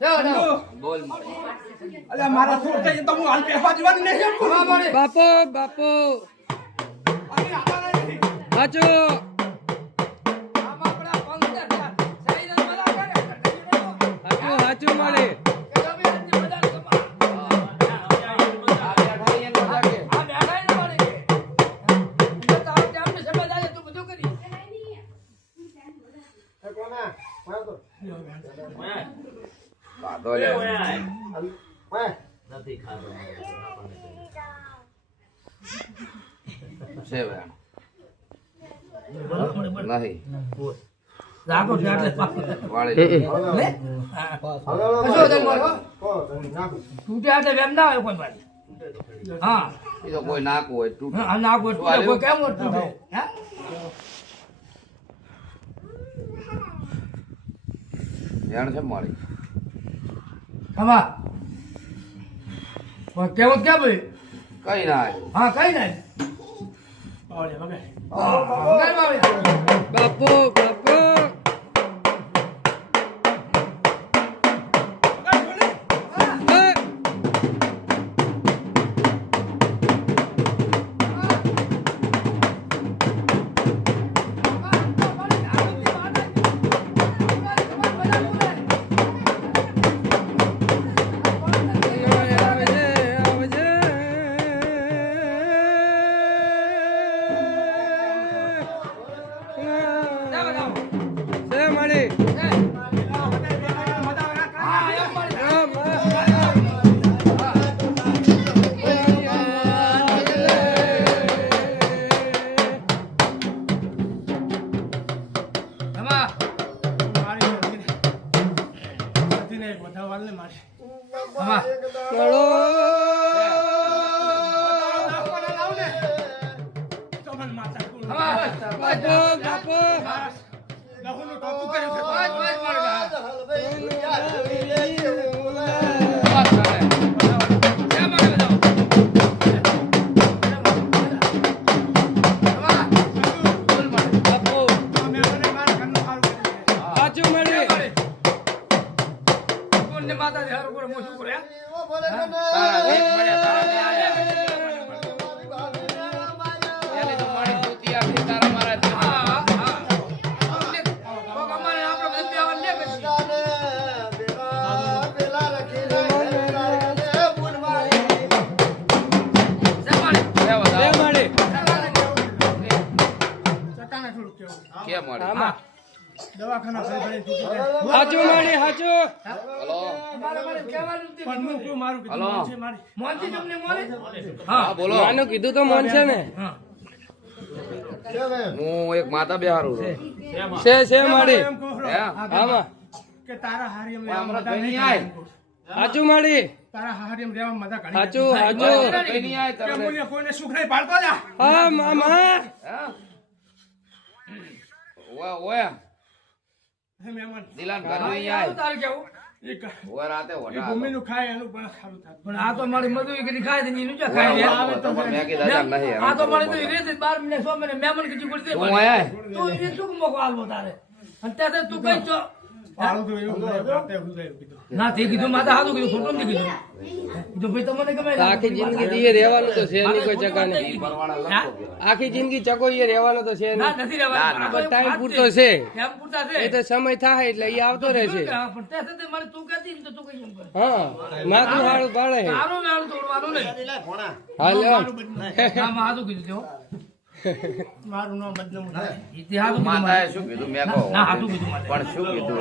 બોલ મળે. અલ્યા મારા છોડ થઈ તો હું હાલ બેસવા જવાની નહીં એમ કહું. બાપો બાપો અરે આવા નહીં. હાચો હાચું હાચું મળે ખાધો લે. છે વેણ. નહીં. વાળી દે. તૂટ્યા તો એમ ના હોય કોઈ પાડી. હા એ તો કોઈ નાખવું હોય તૂટે. ના કોઈ તૂટે, કોઈ કેમ હોત તૂટે? હે? વેણ છે મળી. ખમા કોઈ કેવું કેમ ભાઈ? કઈ ના આવે. હા કઈ નહીં. ઓલે વગર. બાપો બાપો દવાખાના હાચું મળી હાચું હલો. મારું હલો. છે મારી મોનથી તમને મળે? હા બોલો. આનું કીધું તો મન છે ને હું એક માતા બિહારું છું. છે મળી એમ કહો હે? આમાં કે તારા હારી એમ હમણાં મજા કઈ નહીં નહીં આય. હાચું મળી તારા હારી એમ રહેવા મજા કાઢી હાચું હાચું કઈ નહીં આય કે તમને. મુનિયા કોઈને સુખ નહીં પાડતો જા હા મામા હે? ઓય ઓય હે મહેમાન દિલાન ઘર નહીં આય. તારે કેવું? એક ઓય રાતે એ વડા ભૂમિનું ખાય એનું પણ સારું થાય પણ આ તો મારી મજૂરી કરી ખાય છે ને એનું ક્યાં ખાય લે? મેં કીધા જા નહીં આ તો મારી તો ઈ રેતી 12 મહિને 6 મહિને મહેમાન કીધું પડતી તું આય. તું એ શું મોકો આલવો તારે? અને ત્યારે તું કઈ છો? પાડું તો એવું રાતે એવું કીધું ના તે કીધું માતા હાથું કીધું ખોટું નથી કીધું કીધું ભાઈ તમને ગમે તો આખી જિંદગી દીએ રહેવાનું તો છે નહીં કોઈ ચકા નહીં પરવાણા લખો હા? કે. આખી જિંદગી ચકો એ રહેવાનું તો છે ના નહીં નથી રહેવાનું. ના, આ તો ટાઈમ વાત પૂરતો છે એમ પૂરતા છે એ તો સમય થાય એટલે એ આવતો રહેશે હા, પણ તે સાથે મારે તું કહેતી ને તો તું કઈ એમ કર. હા માથું હાડું પાડે છે તારું નાનું તોડવાનું નહીં. હાલ ના, માં હાથું કીધું તે હો. મારું નામ બદનામ થાય ઈ તે હાથું કીધું માતાએ મારે. શું કીધું મેં કહો. ના હાથું કીધું મારે. પણ શું કીધું?